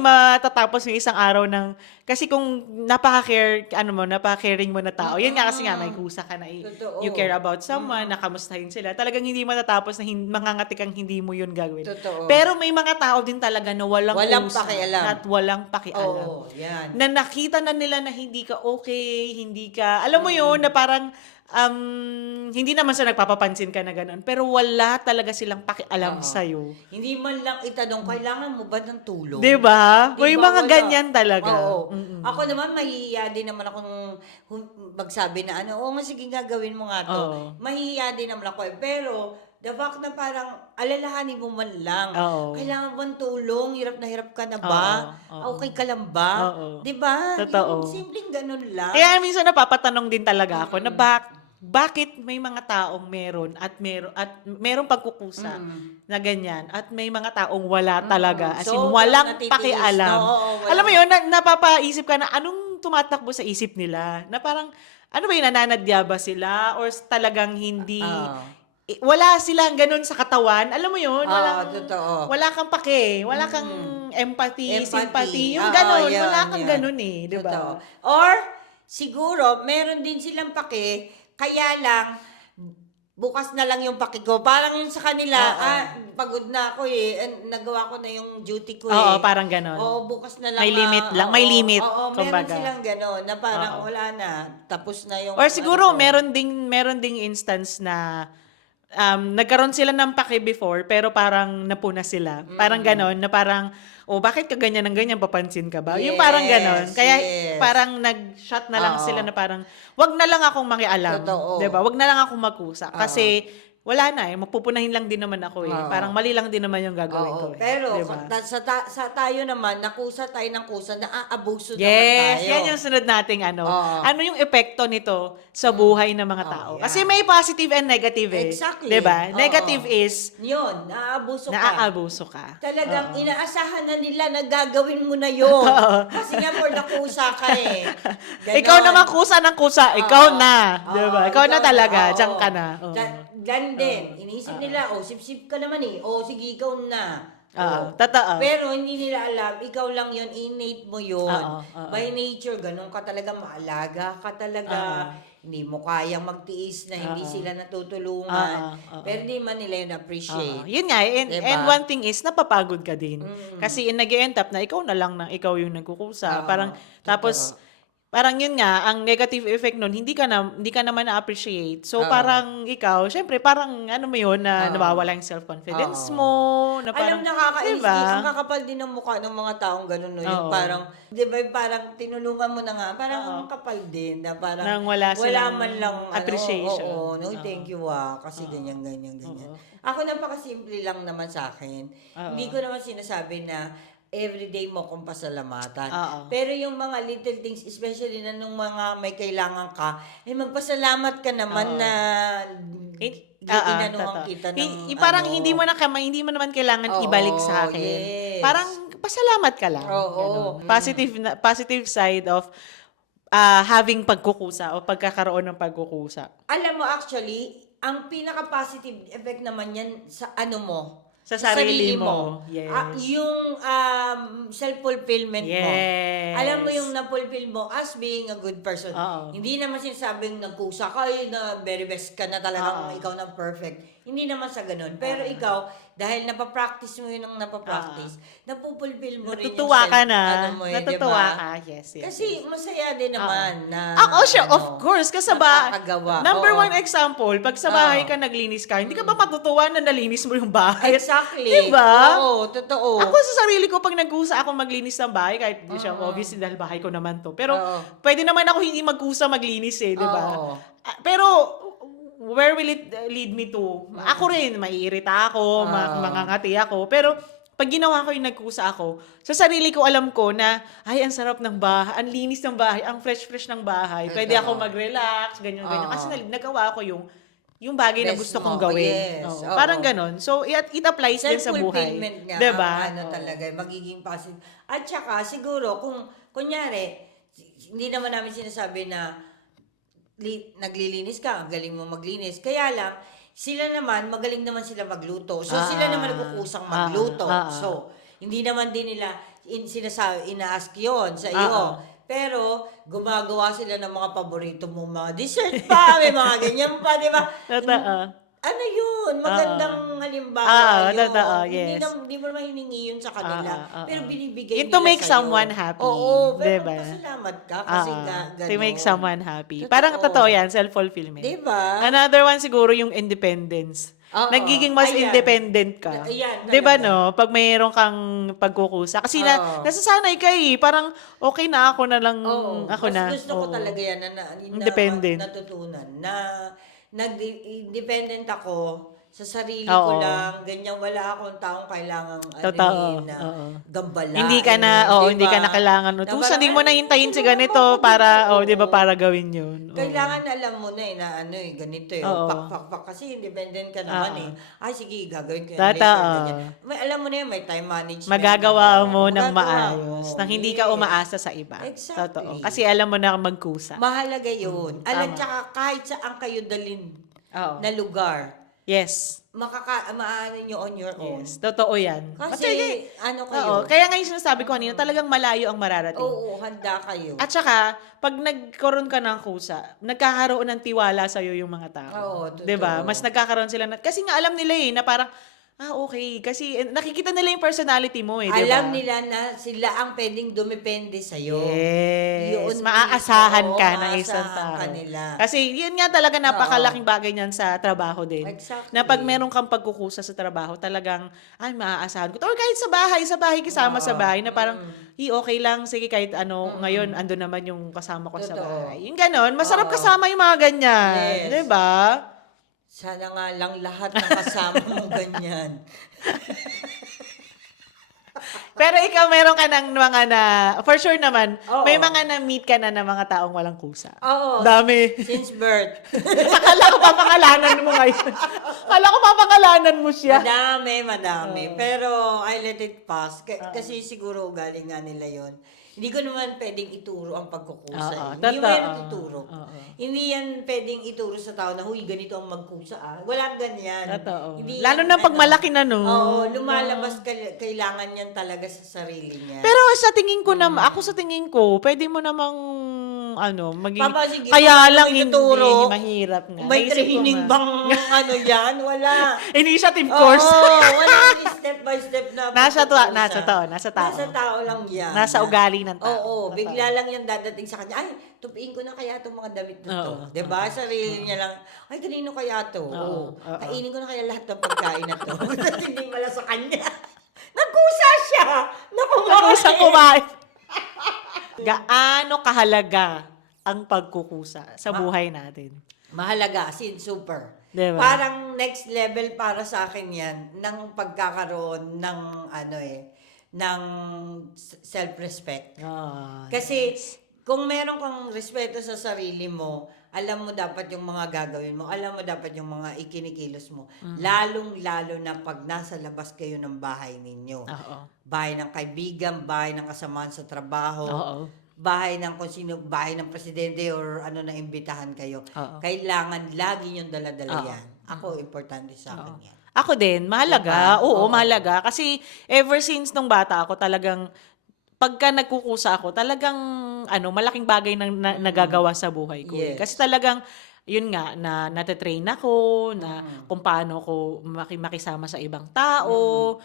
matatapos yung isang araw ng kasi kung napaka-caring mo na tao. Yan nga kasi nga may kusa ka na Totoo. you care about someone, nakamustahin sila. Talagang hindi matatapos na mangangati kang hindi mo yun gagawin. Totoo. Pero may mga tao din talaga na walang kusa pakialam. at walang pakialam. Oo, yan. Na nakita na nila na hindi ka okay, alam mo yun, na parang hindi naman sa nagpapapansin ka na gano'n, pero wala talaga silang pakialam sa'yo. Hindi man lang itanong, kailangan mo ba ng tulong? Diba? May Diba? mga Wala. ganyan talaga. Oo. Ako naman, mahihiya din naman akong magsabi na sige nga gawin mo nga to. Oo. Mahihiya din naman ako. Pero, the fact na parang alalahanin mo man lang. Oo. Kailangan bang tulong? Hirap na hirap ka na ba? Oo. Okay ka lang ba? Oo. Diba? Totoo. Yung simpleng ganun lang. Kaya minsan napapatanong din talaga ako na bakit may mga taong meron at merong pagkukusa na ganyan at may mga taong wala talaga, as in Sobrang walang natitiis. pakialam. Wala. Alam mo yun, napapaisip ka na anong tumatakbo sa isip nila, na parang ano ba yun, nananadya ba sila or talagang hindi wala silang ganun sa katawan, alam mo yun, totoo. wala kang pake, wala kang empathy, sympathy, yung Oo, ganun, yan, wala kang yan. ganun di ba? Totoo. Or, siguro, meron din silang pake, kaya lang, bukas na lang yung pake ko. Parang yung sa kanila, pagod na ako nagawa ko na yung duty ko Oo, parang ganun. Oo, bukas na lang. May limit lang, may limit, Oo, meron kumbaga. silang gano'n, na parang wala na, tapos na yung... Or siguro ko. meron ding instance na nagkaroon sila ng pake before pero parang napuna sila. Parang ganon na parang bakit ka ganyan ng ganyan, papansin ka ba? Yung parang ganon. Kaya parang nag-shot na lang sila na parang wag na lang akong makialam. Totoo. 'Di ba? Wag na lang akong magkusa kasi wala na mapupunahin lang din naman ako Parang mali lang din naman yung gagawin ko. Pero diba? sa tayo naman, nakusa tayo ng kusa, naaabuso naman Yes, tayo. yan yung sunod nating ano. Ano yung epekto nito sa buhay ng mga tao? yan. Kasi may positive and negative Exactly. 'Di ba? Oo. Negative is Yun, naaabuso ka. naaabuso ka. Talagang inaasahan na nila na gagawin mo na yun. Kasi nga for nakusa ka Ganon. Ikaw naman kusa ng kusa, ikaw na. 'Di ba? Ikaw na talaga, diyan ka na. Gan din. Iniisip nila, sip-sip ka naman sige, ikaw na. Totoo. Pero hindi nila alam, ikaw lang yun, innate mo yun. Oo. By nature, ganun ka talaga, maalaga ka talaga. Hindi mo kayang magtiis na hindi sila natutulungan. Pero hindi man nila yun appreciate. Yun nga, Diba? and one thing is, napapagod ka din. Kasi nag-end up na ikaw na lang ikaw yung nagkukusa. Parang, tapos, parang yun nga, ang negative effect nun, hindi ka naman na-appreciate. So, Oo. parang ikaw, syempre, parang ano mo yun, na Oo. nawawala yung self-confidence Oo. mo, na parang, Alam, nakakainis diba? din. Ang kakapal din ng mukha ng mga taong ganun, no? Yung Oo. parang, di ba, yung parang tinulungan mo na nga, parang Oo. ang kapal din, na parang Nang wala silang man lang, appreciation. oo, no, Oo. thank you kasi ganyan, ganyan, ganyan. Oo. Ako napakasimple lang naman sa akin. Oo. Hindi ko naman sinasabi na everyday mo kong pasalamatan. Oo. Pero yung mga little things, especially na nung mga may kailangan ka, magpasalamat ka naman Oo. na inanuhan Totoo. kita ng Parang ano. hindi mo naman kailangan Oo, ibalik sa akin. yes. Parang pasalamat ka lang. Oo. Ganun. Positive side of having pagkukusa o pagkakaroon ng pagkukusa. Alam mo, actually, ang pinaka-positive effect naman yan sa ano mo, Sa sarili mo. Yes. Yung self-fulfillment mo. Yes. Alam mo yung na-fulfill mo as being a good person. Oo. Hindi naman sinasabing nagkusa ka, na very best ka na talagang Oo. ikaw na perfect. Hindi naman sa ganun. Pero ikaw, dahil napapractice mo yun ang napapractice, napupulfill mo rin yung Natutuwa ka na. ano mo Natutuwa diba? ka. Yes. Kasi masaya din naman na Sure, of course. Kasi sa nakakagawa. number Oo. one example, pag sa bahay ka naglinis ka, hindi ka ba matutuwa na nalinis mo yung bahay? Exactly. Diba? Oo, totoo. Ako sa sarili ko, pag nagkusa ako maglinis ng bahay, kahit di siya obviously dahil bahay ko naman to. Pero pwede naman ako hindi magkusa maglinis di ba? Oo. Pero where will it lead me to? Ako rin, maiirita ako, mangangati ako. Pero pag ginawa ko yung nagkusa ako, sa sarili ko alam ko na, ay, ang sarap ng bahay, ang linis ng bahay, ang fresh-fresh ng bahay. Pwede ako mag-relax, ganyan-ganyan. Kasi nagawa ko yung bagay na Best gusto kong mo. gawin. Yes. Oo. Oo. Parang ganon. So, it applies din sa buhay. Self-fulfillment nga. Diba? Ang ano talaga, magiging positive. At saka, siguro, kung, kunyari, hindi naman namin sinasabi na naglilinis ka, ang galing mo maglinis. Kaya lang, sila naman, magaling naman sila magluto. So, sila naman nagkukusang magluto. So, hindi naman din nila ina-ask yun sa iyo. Pero, gumagawa sila ng mga paborito mong mga dessert pa, may mga ganyan pa, di ba? Totoo. Ano yun? Magandang halimbawa yun. Totoo, yes. Hindi mo naman hiningi yun sa kanila. Pero binibigay to nila make sa'yo. someone happy. Oo, pero diba? pasalamat ka kasi gano'n. To make someone happy. Totoo. Parang totoo yan, self-fulfillment. Diba? Another one siguro yung independence. Oo. Nagiging mas Ayan. independent ka. Ayan, Di ba talaga. no? Pag mayroon kang pagkukusa. Kasi Oo. nasasanay ka eh. Parang okay na ako na lang. Oo. Ako Mas na. gusto ko Oo. talaga yan Independent. natutunan na nag-independent ako sa sarili Oo. ko lang, ganyan, wala akong taong kailangang Totoo. na Oo. gambalain. Hindi ka na, hindi ka na kailangan utusan. Hindi mo na hintayin si ganito para, di ba, para gawin yun. Oo. Kailangan alam mo na na ganito Oo. pak, kasi independent ka naman Ay, sige, gagawin ko yan Totoo. later, ganyan. Alam mo na yun, may time management. Magagawa ako. mo ng Magagawa maayos. mo. Nang hindi ka Yes. umaasa sa iba. Exactly. Totoo. Kasi alam mo na magkusa. Mahalaga yun. Alam, tama. tsaka kahit saan kayo dalin Oo. na lugar, Yes. maano nyo on your own. Yes. Totoo yan. Kasi, ano kayo? Oo. Kaya nga yung sinasabi ko kanina, talagang malayo ang mararating. Oo, handa kayo. At saka, pag nagkaroon ka ng kusa, nagkakaroon ng tiwala sa'yo yung mga tao. Oo, totoo. 'Di ba? Mas nagkakaroon sila kasi nga alam nila na parang okay. Kasi nakikita nila yung personality mo 'di ba? Alam nila na sila ang pwedeng dumepende sa'yo. Yes. Yun Maaasahan mismo, ka oo, ng isang maaasahan tao. ka nila. Kasi yun nga talaga napakalaking bagay niyan sa trabaho din. Exactly. Na pag meron kang pagkukusa sa trabaho, talagang maaasahan ko. Or kahit sa bahay kasama sa bahay na parang okay lang, sige kahit ngayon ando naman yung kasama ko sa Totoo. bahay. Yung ganon, masarap kasama yung mga ganyan. Yes. 'Di ba? Sana nga lang lahat ng kasama mo ganyan. Pero ikaw meron ka ng mga for sure naman, Oo. may mga na-meet ka na ng mga taong walang kusa. Oo. Dami. Since birth. Akala ko papangalanan mo ngayon. Akala ko papangalanan mo siya. Madami. Pero I let it pass. Kasi siguro galing nga nila yon. Hindi ko naman pwedeng ituro ang pagkukusa. Hindi mo totoo. yan ituturo. Hindi yan pwedeng ituro sa tao na, huy, ganito ang magkusa. Walang ganyan. Totoo. Hindi Lalo yan, na pag malaki na, no? Oo, lumalabas kailangan yan talaga sa sarili niya. Pero sa tingin ko ako sa tingin ko, pwede mo namang Papa, sige, kaya kung lang may hindi, tuturo, mahirap nga. may Naisip ko training nga. bang yan? Wala. Initiative Oo, course. walang step by step na Nasa pagkukusa. nasa tao. Nasa tao lang yan. Nasa ugali ng tao. Oo, Totoo. bigla lang yan dadating sa kanya. Ay, tupiin ko na kaya itong mga damit na to. Oo, Diba? Sarili niya lang, ay, kanino kaya to? Oo. oo. Kainin ko na kaya lahat ng pagkain na to. Tapos hindi pala sa kanya. Nagkusa siya! Nakusang kumain. Gaano kahalaga ang pagkukusa sa buhay natin? Mahalaga, sin super. Diba? Parang next level para sa akin yan ng pagkakaroon ng ng self-respect. Kasi kung meron kang respeto sa sarili mo, alam mo dapat yung mga gagawin mo, alam mo dapat yung mga ikinikilos mo. Lalong-lalo na pag nasa labas kayo ng bahay ninyo. Oo. Bahay ng kaibigan, bahay ng kasamahan sa trabaho. Oo. Bahay ng kung sino, bahay ng presidente or na imbitahan kayo. Oo. Kailangan lagi yung dala-dala Oo. yan. Ako, importante sa akin yan. Ako din, mahalaga. Diba? Oo, Oo. mahalaga. Kasi ever since nung bata ako, talagang pagka nagkukusa ako, talagang malaking bagay na nagagawa sa buhay ko. Yes. Kasi talagang yun nga, na natitrain ako, na kung paano ako makisama sa ibang tao,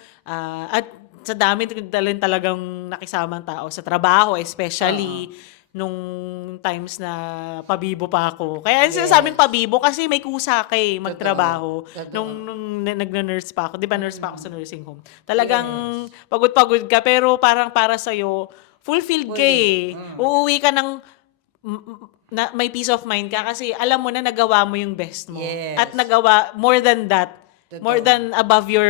at sa dami talagang nakisama ang tao sa trabaho, especially nung times na pabibo pa ako. Kaya sinasabing pabibo kasi may kusa ka magtrabaho. Totoo. Nung nag-nurse pa ako, di ba nurse pa ako sa nursing home. Talagang pagod-pagod ka, pero parang para sa'yo, fulfilled ka Uuwi ka ng may peace of mind ka kasi alam mo na nagawa mo yung best mo. Yes. At nagawa, more than that, Totoo. more than above your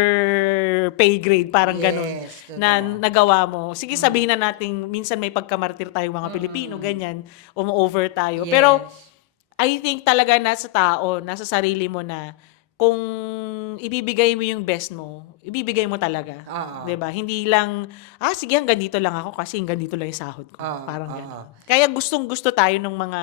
pay grade, parang ganun, Yes, totoo. na nagawa mo. Sige, sabihin na natin, minsan may pagkamartir tayo mga Pilipino, ganyan, over tayo. Yes. Pero, I think talaga nasa tao, nasa sarili mo na, kung ibibigay mo yung best mo, ibibigay mo talaga. Oo. 'Di ba? Hindi lang, sige, hanggang dito lang ako kasi hanggang dito lang yung sahod ko. Parang gano'n. Kaya gustong-gusto tayo ng mga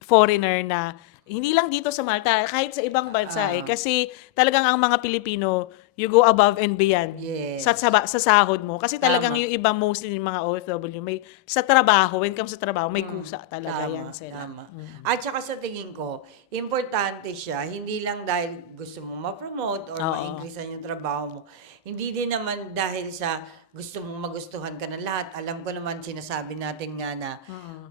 foreigner na hindi lang dito sa Malta, kahit sa ibang bansa kasi talagang ang mga Pilipino, you go above and beyond Yes. sa sahod mo. Kasi talagang yung iba, mostly yung mga OFW, may sa trabaho, when it comes sa trabaho, may kusa talaga yan sila. Tama. At saka sa tingin ko, importante siya, hindi lang dahil gusto mo ma-promote or ma-increasean yung trabaho mo. Hindi din naman dahil sa gusto mong magustuhan ka ng lahat. Alam ko naman, sinasabi natin nga na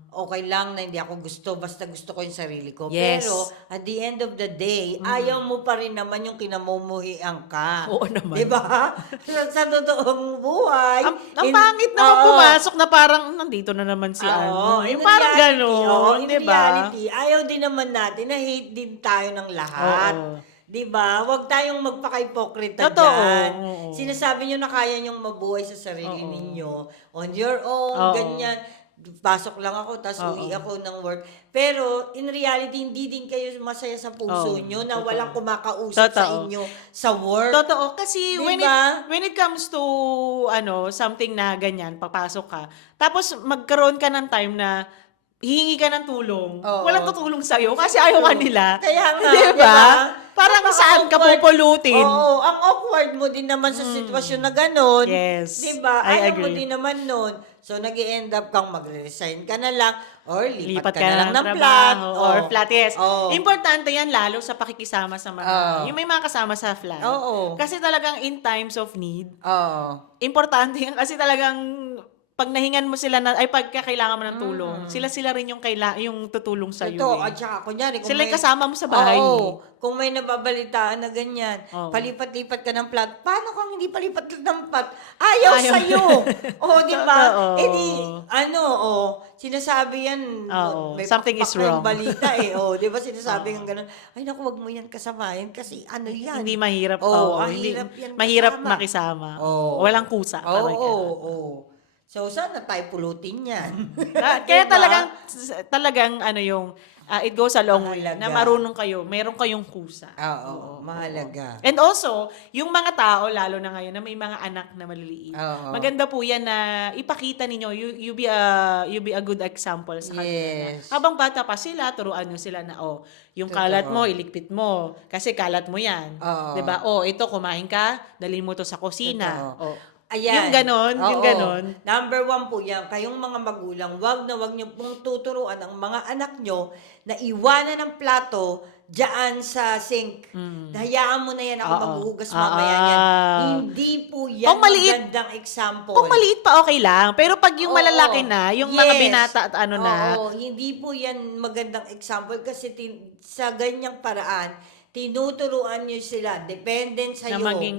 okay lang na hindi ako gusto, basta gusto ko yung sarili ko. Yes. Pero at the end of the day, ayaw mo pa rin naman yung kinamumuhian ka. Oo naman. Diba? sa totoong buhay. Ang pangit naman pumasok na parang nandito na naman si ano. in Yung parang reality, gano'n, in di ba? reality, ayaw din naman natin na hate din tayo ng lahat. Oo. Di ba? Huwag tayong magpaka-ipokrita Totoo. dyan. Oo. Sinasabi nyo na kaya nyong mabuhay sa sarili ninyo. On your own, Oo. ganyan. Pasok lang ako, tapos uwi ako ng work. Pero, in reality, hindi din kayo masaya sa puso nyo na walang kumakausap sa Totoo. inyo sa work. Totoo. Kasi Diba? when it comes to something na ganyan, papasok ka, tapos magkaroon ka ng time na hihingi ka ng tulong, Oo. walang tutulong sa'yo kasi ayaw ka nila. Kaya nga, diba? diba? Parang saan ka Napaka-awkward. pupulutin? Oo, ang awkward mo din naman sa sitwasyon na ganun. Yes, Diba? I Ayaw mo agree. din naman nun. So, nag-i-end up kang magre-resign ka na lang or lipat Lipat ka na lang ng trabaho, flat. or flat, yes. Oo. Importante yan lalo sa pakikisama sa mga, yung may mga kasama sa flat. Oo. Kasi talagang in times of need, Oo. importante yan kasi talagang pag nahingan mo sila pagka kailangan mo ng tulong, sila rin yung tutulong sa iyo. Ito, at saka, kunyari, kung Sila yung kasama mo sa bahay. Oo. Kung may nababalitaan na ganyan, Oo. palipat-lipat ka ng flat, paano kung hindi palipat ng flat? Ayaw Ayaw. sa'yo. O, di ba? Totoo. Eh di, sinasabi yan, Oo. may Something is paklang wrong. balita O, di ba sinasabi ng ganun, ay naku, wag mo yan kasamahin kasi ano yan. Hindi mahirap. Oo, Oo, ang hindi, hirap yan mahirap kasama. makisama. Oo. Walang kusa. Oo, parang oo, ganun. oo. So, sana tayo pulutin yan. Kaya Diba? talagang it goes a long way Mahalaga. na marunong kayo, meron kayong kusa. Oo, mahalaga. And also, yung mga tao, lalo na ngayon, na may mga anak na maliliit. Oo. Maganda po yan na ipakita ninyo, you be a good example sa kanila. Yes. Na, habang bata pa sila, turuan nyo sila na, yung kalat mo, iligpit mo. Kasi kalat mo yan. Oo. 'Di ba? Ito, kumain ka, dalhin mo to sa kusina. Totoo. Ayan. Yung ganon, yung Oo. ganon. Number 1 po yan. Kayong mga magulang, wag na wag niyo pong tuturuan ang mga anak nyo na iwanan ng plato diyan sa sink. Hayaan mo na yan, ako Oo. maghuhugas mamaya yan. Ah. Hindi po yan Kung maliit- magandang example. Kung maliit pa, okay lang. Pero pag yung Oo. malalaki na, yung mga Yes. binata at ano na, Oo, hindi po yan magandang example kasi sa ganyang paraan, tinuturuan nyo sila, dependent na sa'yo. maging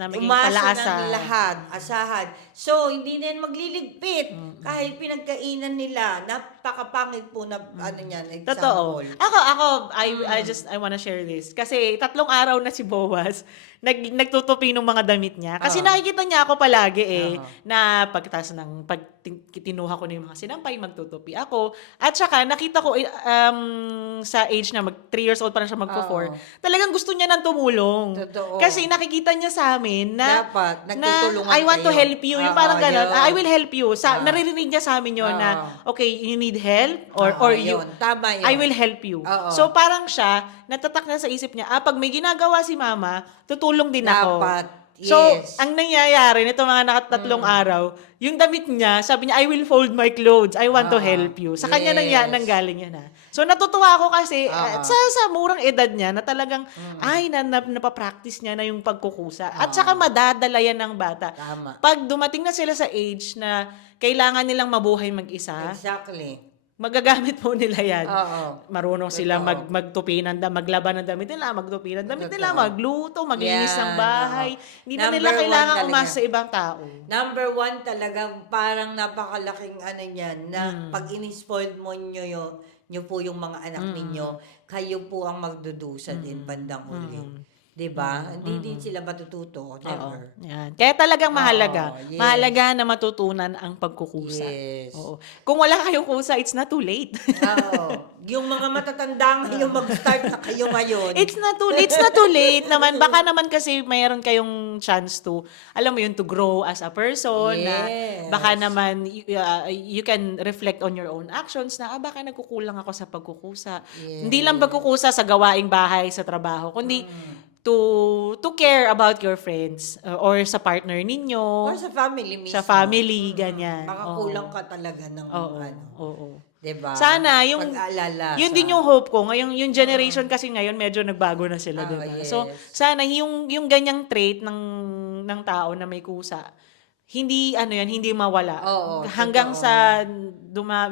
na maging Umasa palaasa. ng lahat, asahan. So, hindi na yan magliligpit. Kahit pinagkainan nila, napakapangit po na ano niyan, Totoo. example. Ako, I wanna share this. Kasi 3 araw na si Boaz, nagtutupi ng mga damit niya. Kasi nakikita niya ako palagi na pagkatapos ng tinuha ko na yung mga sinampay, magtutupi ako. At saka, nakita ko sa age na 3 years old pa lang siya magpo-4, talagang gusto niya nang tumulong. Totoo. Kasi nakikita niya sa amin na Dapat, na nagtutulungan I want to kayo. help you. Yung Oo, parang gano'n. yun. I will help you. Naririnig niya sa amin yun na, okay, you need help or you, yun. Tama yun. I will help you. Oo. So parang siya, natatak na sa isip niya, pag may ginagawa si mama, tutulong din ako. Dapat. So, Yes. ang nangyayari nito mga nakatatlong araw, yung damit niya, sabi niya, I will fold my clothes. I want to help you. Sa kanya Yes. nanggaling yan So, natutuwa ako kasi sa murang edad niya na talagang, napapractice niya na yung pagkukusa. At saka madadala yan ng bata. Tama. Pag dumating na sila sa age na kailangan nilang mabuhay mag-isa, Exactly. magagamit po nila yan. Oo. Marunong sila Totoo. magtupi maglaban ng damit nila, magtupi ng damit nila, Totoo. magluto, maglinis ng Yan, bahay. Hindi na Number nila 1 kailangan talaga. umasa sa ibang tao. Number 1 talagang parang napakalaking ano niyan na pag in-spoiled mo nyo po yung mga anak ninyo, kayo po ang magdudusa din bandang huli. 'Di ba? Hindi din sila matututo. Never. Yan. Kaya talagang mahalaga. yes. Mahalaga na matutunan ang pagkukusa. Yes. Oo. Kung wala kayong kusa, it's not too late. Oo. Yung mga matatanda ngayon mag-start na kayo ngayon. It's not too late naman. Baka naman kasi mayroon kayong chance to, alam mo yun, to grow as a person. Na Yes. baka naman you can reflect on your own actions na baka nagkukulang ako sa pagkukusa. Yes. Hindi lang pagkukusa sa gawaing bahay, sa trabaho, kundi to care about your friends or sa partner ninyo, Or sa family mismo. sa family, ganyan. Baka Oo. kulang ka talaga ng Oo. ano. Oo. 'Di ba? Sana yung Pag-aalala yun sa- din yung hope ko. Ngayong yung generation kasi ngayon medyo nagbago na sila, 'di ba? yes. So sana yung ganyang trait ng tao na may kusa, hindi hindi mawala. Oo, Hanggang totoo. sa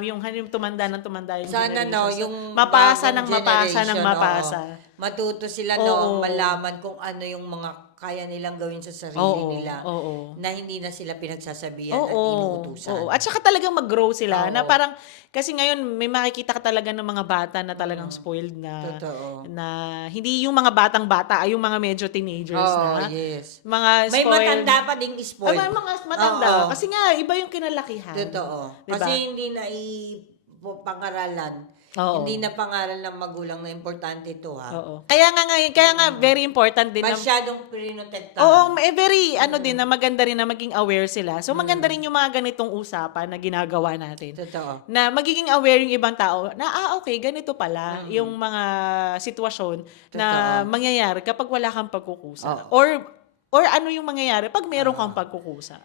yung tumanda yung Sana no, generations. yung mapasa bagong ng mapasa ng generation, mapasa. Matuto sila Oo. malaman kung ano yung mga kaya nilang gawin sa sarili Oo, nila. oo. Na hindi na sila pinagsasabihan at Oo. inuutusan. Oo. At saka talagang mag-grow sila Oo. na parang kasi ngayon may makikita ka talaga ng mga bata na talagang spoiled na Totoo. na hindi yung mga batang-bata ay yung mga medyo teenagers Oo, na yes. mga May spoiled. matanda pa ding Ay, spoiled. may mga matanda. Oo. Kasi nga, iba yung kinalakihan. Totoo. Diba? Kasi hindi na pangaralan. Oo. Hindi na pangaral ng magulang na importante ito ha. Oo. Kaya nga very important din na Masyadong prinotektahan. Oo, very din na maganda rin na maging aware sila. So maganda rin yung mga ganitong usapan na ginagawa natin. Totoo. Na magiging aware yung ibang tao na okay, ganito pala yung mga sitwasyon na Totoo. mangyayari kapag wala kang pagkukusa. Or ano yung mangyayari pag meron kang pagkukusa.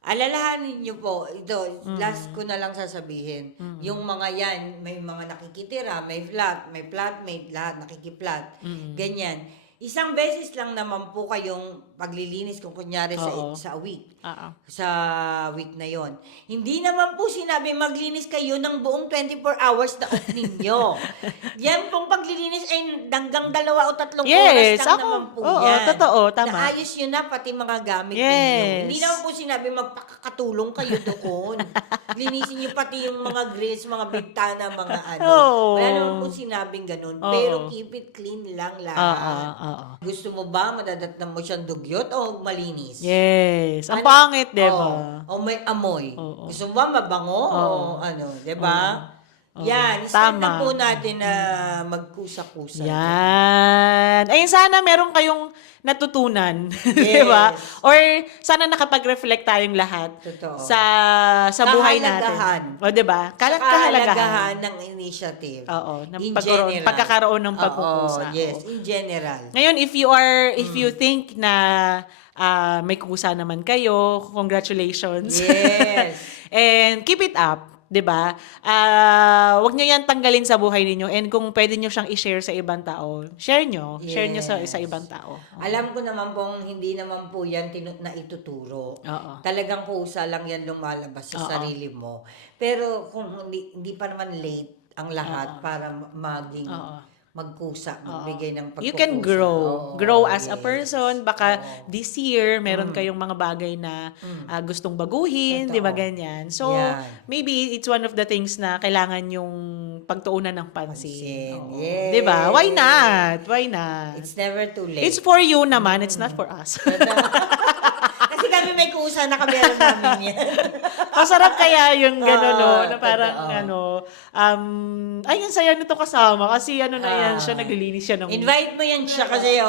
Alalahanin niyo po, ito, last ko na lang sasabihin, yung mga yan, may mga nakikitira, may flatmate, lahat nakikiplat, ganyan. Isang beses lang naman po kayong paglilinis kung kunyari sa week. Sa week na yon. Hindi naman po sinabi maglinis kayo ng buong 24 hours na off ninyo. Yan pong paglilinis ay hanggang 2 o 3 oras lang naman po oo, yan. totoo, tama. Naayos yun na pati mga gamit Yes. ninyo. Hindi naman po sinabi magpakakatulong kayo doon. Linisin niyo pati yung mga grills, mga bintana, mga ano. Oo. Wala naman po sinabing ganun. Oo. Pero keep it clean lang lahat. Oo. Gusto mo ba madadatnan mo siyang dugyot o malinis? Yes. Ang Ano? pangit, 'di ba? O may amoy. Oo. Gusto mo ba mabango o ano, 'di ba? Yan, start na tama. po natin na magkusa-kusa. Yan. Ayun, sana meron kayong natutunan. Di ba? Yes. Or sana nakapag-reflect tayong lahat Totoo. sa buhay Kahalagahan. natin. O, di ba? Kahalagahan Kahalagahan. ng initiative. Oo, ng In pagkaroon general. ng pagkukusa. Oo, yes, in general. Ngayon, if you think na may kusa naman kayo, congratulations. Yes. And keep it up. 'Di ba? Wag niyo 'yan tanggalin sa buhay ninyo, and kung pwede niyo siyang i-share sa ibang tao, share niyo sa Yes. ibang tao. Alam ko naman pong hindi naman po yan na ituturo. Oo. Talagang kusa lang yan lumalabas sa Oo. sarili mo. Pero kung hindi pa naman late ang lahat para maging Oo. magkusa, magbigay ng pagkukusa. You can grow. Oo, Grow as a yes. person. Baka Oo. this year, meron kayong mga bagay na gustong baguhin, Totoo. di ba ganyan? So, Yan. maybe it's one of the things na kailangan yung pagtuunan ng pansin. Oo. Yes. Di ba? Why not? Why not? It's never too late. It's for you naman. It's not for us. Kasi kami may kusa na kameron namin yan. Masarap kaya yung gano'n, no? Na Oo, parang, totoo. ay, ang saya nito kasama. Kasi na yan siya, naglilinis siya ng... Invite mo yan siya kasi,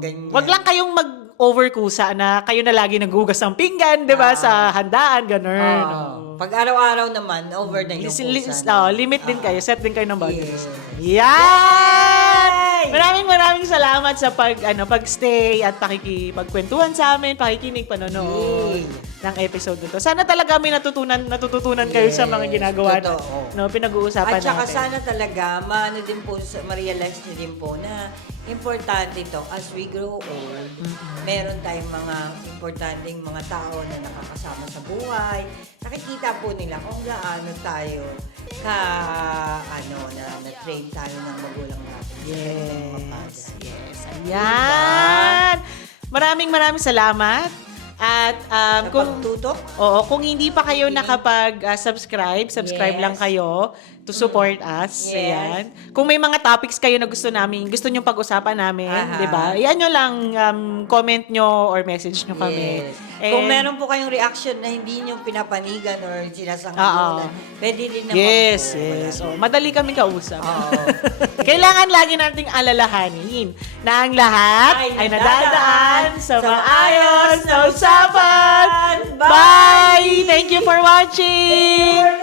ganyan. Wag lang kayong mag-overkusa na kayo na lagi naghugas ng pinggan, di ba? Sa handaan, gano'n. Oo. Pag araw-araw naman, over na yung kusa. Limit din kayo. Set din kayo ng boundaries. Yes. Yan! Maraming salamat sa pagstay at pakikipagkwentuhan sa amin, pakikinig, panonood ng episode nito. Sana talaga may natututunan kayo sa mga ginagawa totoo. pinag-uusapan At saka natin. sana talaga, ma-realize nyo din po na importante ito as we grow old. Meron tayong mga importanteng mga tao na nakakasama sa buhay. Nakikita po nila kung gaano tayo na-train tayo ng magulang natin. Yes. Ayan. Maraming salamat. At kung Tutok? kung hindi pa kayo nakapag-subscribe Yes. lang kayo to support us. Yes. Ayan. Kung may mga topics kayo na gusto nyo pag-usapan namin, Aha. 'di ba? Iyan nyo lang, comment nyo or message nyo kami. Yes. And- Kung meron po kayong reaction na hindi nyo pinapanigan or sinasangayunan, pwede rin naman Yes, po. yes. Madali kami kausap. Oo. Kailangan lagi nating alalahanin na ang lahat ay nadadaan sa maayos na usapan. Bye! Thank you for watching!